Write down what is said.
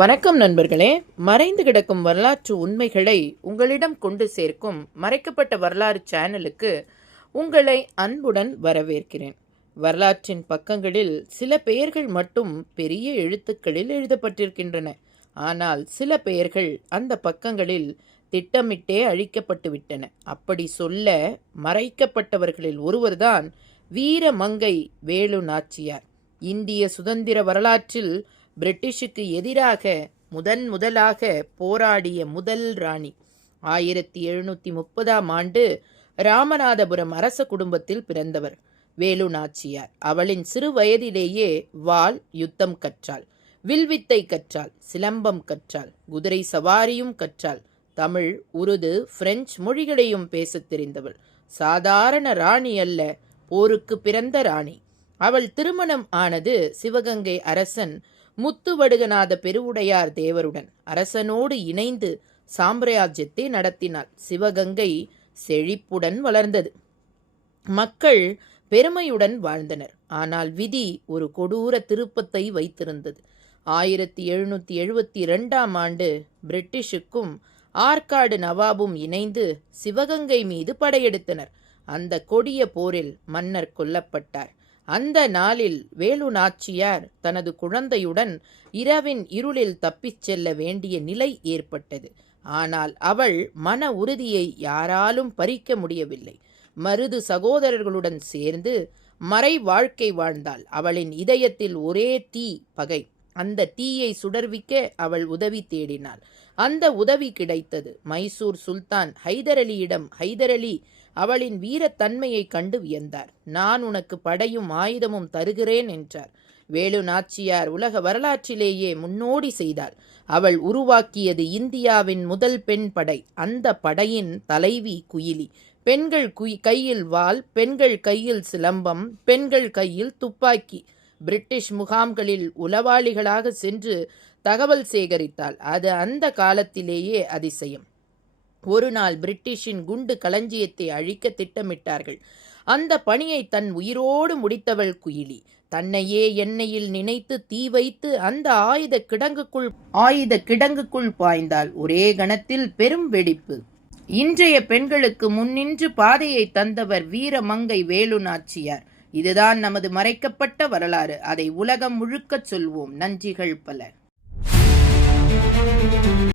வணக்கம் நண்பர்களே. மறைந்து கிடக்கும் வரலாற்று உண்மைகளை உங்களிடம் கொண்டு சேர்க்கும் மறைக்கப்பட்ட வரலாறு சேனலுக்கு உங்களை அன்புடன் வரவேற்கிறேன். வரலாற்றின் பக்கங்களில் சில பெயர்கள் மட்டும் பெரிய எழுத்துக்களில் எழுதப்பட்டிருக்கின்றன. ஆனால் சில பெயர்கள் அந்த பக்கங்களில் திட்டமிட்டே அழிக்கப்பட்டு விட்டன. அப்படி சொல்ல மறைக்கப்பட்டவர்களில் ஒருவர்தான் வீரமங்கை வேலு நாச்சியார். இந்திய சுதந்திர வரலாற்றில் பிரிட்டிஷுக்கு எதிராக முதலாக போராடிய முதல் ராணி. 1730ஆம் ஆண்டு ராமநாதபுரம் அரச குடும்பத்தில் பிறந்தவர் வேலு நாச்சியார். அவளின் சிறு வயதிலேயே வாள் யுத்தம் கற்றாள், வில்வித்தை கற்றாள், சிலம்பம் கற்றாள், குதிரை சவாரியும் கற்றாள். தமிழ், உருது, பிரெஞ்சு மொழிகளையும் பேசத் தெரிந்தவள். சாதாரண ராணி அல்ல, போருக்கு பிறந்த ராணி. அவள் திருமணம் ஆனது சிவகங்கை அரசன் முத்துவடுகநாத பெருவுடையார் தேவருடன். அரசனோடு இணைந்து சாம்ராஜ்யத்தை நடத்தினாள். சிவகங்கை செழிப்புடன் வளர்ந்தது. மக்கள் பெருமையுடன் வாழ்ந்தனர். ஆனால் விதி ஒரு கொடூர திருப்பத்தை வைத்திருந்தது. 1772ஆம் ஆண்டு பிரிட்டிஷுக்கும் ஆற்காடு நவாபும் இணைந்து சிவகங்கை மீது படையெடுத்தனர். அந்த கொடிய போரில் மன்னர் கொல்லப்பட்டார். அந்த நாளில் வேலு நாச்சியார் தனது குழந்தையுடன் இரவின் இருளில் தப்பிச் செல்ல வேண்டிய நிலை ஏற்பட்டது. ஆனால் அவள் மன உறுதியை யாராலும் பறிக்க முடியவில்லை. மருது சகோதரர்களுடன் சேர்ந்து மறை வாழ்க்கை வாழ்ந்தாள். அவளின் இதயத்தில் ஒரே தீ, பகை. அந்த தீயை சுடர்விக்க அவள் உதவி தேடினாள். அந்த உதவி கிடைத்தது. மைசூர் சுல்தான் ஹைதர் அலியிடம். ஹைதர் அலி அவளின் வீரத்தன்மையை கண்டு வியந்தார். நான் உனக்கு படையும் ஆயுதமும் தருகிறேன் என்றார். வேலு நாச்சியார் உலக வரலாற்றிலேயே முன்னோடி செய்தாள். அவள் உருவாக்கியது இந்தியாவின் முதல் பெண் படை. அந்த படையின் தலைவி குயிலி. பெண்கள் கையில் வாள், பெண்கள் கையில் சிலம்பம், பெண்கள் கையில் துப்பாக்கி. பிரிட்டிஷ் முகாம்களில் உளவாளிகளாக சென்று தகவல் சேகரித்தாள். அது அந்த காலத்திலேயே அதிசயம். ஒரு நாள் பிரிட்டிஷின் குண்டு களஞ்சியத்தை அழிக்க திட்டமிட்டார்கள். அந்த பணியை தன் உயிரோடு முடித்தவள் குயிலி. தன்னையே எண்ணெயில் நினைத்து தீ வைத்து அந்த ஆயுத கிடங்குக்குள் பாய்ந்தாள். ஒரே கணத்தில் பெரும் வெடிப்பு. இன்றைய பெண்களுக்கு முன்னின்று பாதையை தந்தவர் வீரமங்கை வேலு நாச்சியார். இதுதான் நமது மறைக்கப்பட்ட வரலாறு. அதை உலகம் முழுக்க சொல்வோம். நன்றிகள் பல.